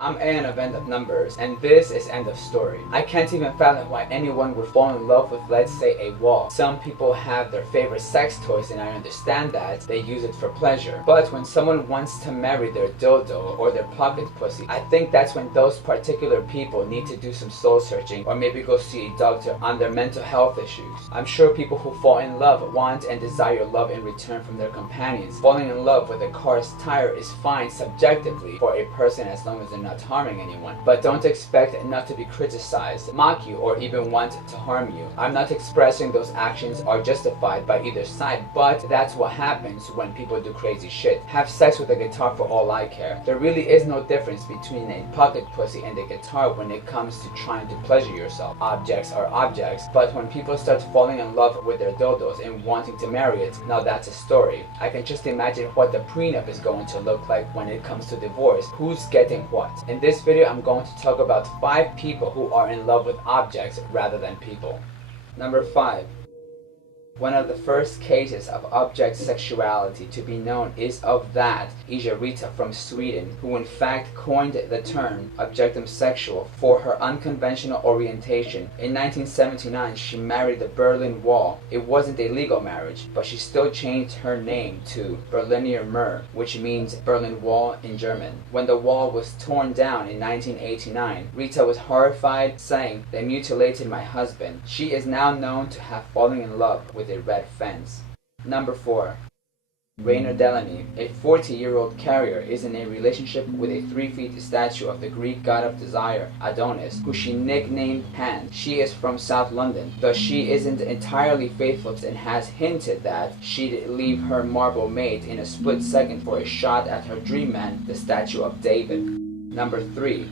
I'm A, an event of numbers, and this is end of story. I can't even fathom why anyone would fall in love with, let's say, a wall. Some people have their favorite sex toys, and I understand that they use it for pleasure. But when someone wants to marry their dildo or their pocket pussy, I think that's when those particular people need to do some soul searching or maybe go see a doctor on their mental health issues. I'm sure people who fall in love want and desire love in return from their companions. Falling in love with a car's tire is fine subjectively for a person as long as they're not harming anyone, but don't expect not to be criticized, mock you, or even want to harm you. I'm not expressing those actions are justified by either side, but that's what happens when people do crazy shit. Have sex with a guitar for all I care. There really is no difference between a pocket pussy and a guitar when it comes to trying to pleasure yourself. Objects are objects, but when people start falling in love with their dildos and wanting to marry it, now that's a story. I can just imagine what the prenup is going to look like when it comes to divorce. Who's getting what? In this video, I'm going to talk about 5 people who are in love with objects rather than people. Number 5. One of the first cases of object sexuality to be known is of that Ija Rita from Sweden, who in fact coined the term objectum sexual for her unconventional orientation. In 1979, she married the Berlin Wall. It wasn't a legal marriage, but she still changed her name to Berliner Mauer, which means Berlin Wall in German. When the wall was torn down in 1989, Rita was horrified, saying, "They mutilated my husband." She is now known to have fallen in love with a red fence. Number 4. Rainer Delany, a 40-year-old carrier, is in a relationship with a 3-foot statue of the Greek god of desire, Adonis, who she nicknamed Pan. She is from South London, though she isn't entirely faithful and has hinted that she'd leave her marble mate in a split second for a shot at her dream man, the statue of David. Number 3.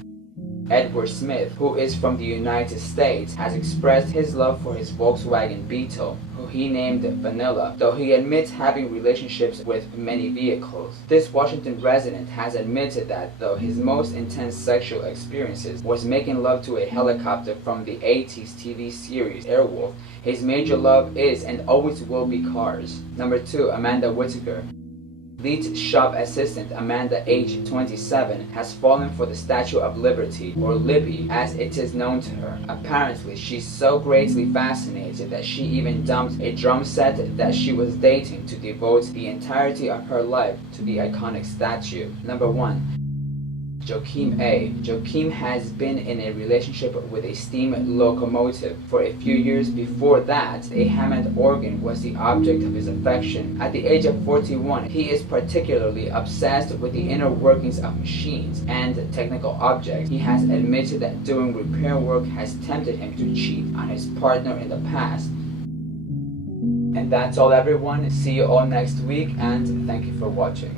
Edward Smith, who is from the United States, has expressed his love for his Volkswagen Beetle, who he named Vanilla, though he admits having relationships with many vehicles. This Washington resident has admitted that though his most intense sexual experiences was making love to a helicopter from the 80s TV series Airwolf, his major love is and always will be cars. Number 2. Amanda Whitaker. Lead shop assistant Amanda, age 27, has fallen for the Statue of Liberty, or Libby as it is known to her. Apparently, she's so greatly fascinated that she even dumped a drum set that she was dating to devote the entirety of her life to the iconic statue. Number 1. Joachim A. Joachim has been in a relationship with a steam locomotive. For a few years before that, a Hammond organ was the object of his affection. At the age of 41, he is particularly obsessed with the inner workings of machines and technical objects. He has admitted that doing repair work has tempted him to cheat on his partner in the past. And that's all, everyone. See you all next week, and thank you for watching.